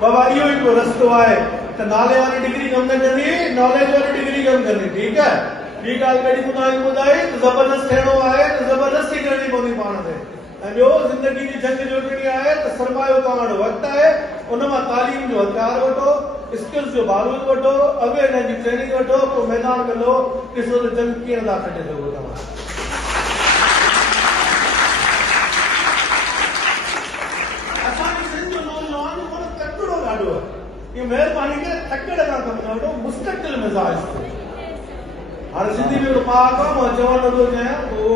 बाबा इहो हिकु रस्तो आहे त नाले वारी डिग्री कम न करनी, नॉलेज वारी डिग्री कम करनी। ठीक है, ॿी ॻाल्हि कहिड़ी ॿुधाई त ज़बरदस्त थियणो आहे त ज़बरदस्ती करणी पवंदी पाण ते। ऐं ॿियो ज़िंदगी जी जंग जोड़नी आहे त सरमायो कमाइण जो वक़्तु आहे, उन मां तालीम जो हथियार वठो, स्किल्स जो बारूद वठो, अवेयरनेस जी ट्रेनिंग वठो, पोइ मैदान में लो, ॾिसो त जंग कीअं था खटे सघो तव्हां। असांजी सिंध जो नौजवान तकिड़ो ॾाढो आहे, इहो महिरबानी करे तकड़ खां कमु न वठो, मुस्तक़िल मिज़ाज थियो। हाणे सिंधी में पाक आहे, मां चवणु नथो चाहियां, उहो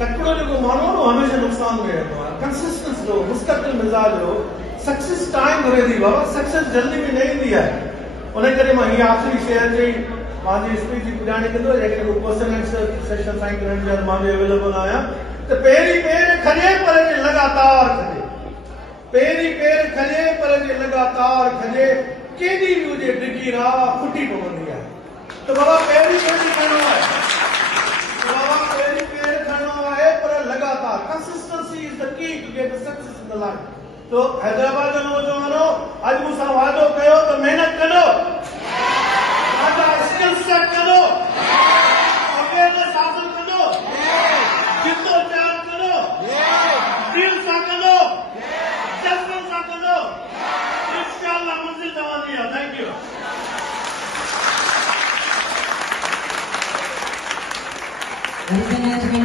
तकिड़ो जेको माण्हू आहे हमेशह नुक़सान में रहंदो आहे। कंसिस्टेंस रहो, मुस्तक़िल मिज़ाज रहो। सक्सेस टाइम घुरे थी बाबा, सक्सेस जल्दी में न ईंदी आहे। उन करे मां हीअ आख़िरी शइ चई पंहिंजी स्पीच जी पुॼाणी कंदो, जेके को क्वेश्चन आंसर सेशन साईं करण जा मां बि अवेलेबल आहियां। त पहिरीं पेर खॼे पर जे लगातार खॼे, पहिरीं पेर खॼे पर जे लगातार खॼे, केॾी बि हुजे डिगी राह खुटी पवंदी आहे। त बाबा पहिरीं पेर खणणो आहे, बाबा पहिरीं पेर खणणो आहे पर लगातार। Consistency is the key to get the success in the life. तो हैदराबाद जो नौजवानों अॼु मूंसां वाइदो कयो त महिनत करो, पंहिंजा स्किल सेट करो, अवेयरनेस हासिल करो, जिद्दोजहद करो, दिल सां करो, जज़्बे सां करो, इंशाअल्लाह मंज़िल तव्हांजी आहे। Thank you.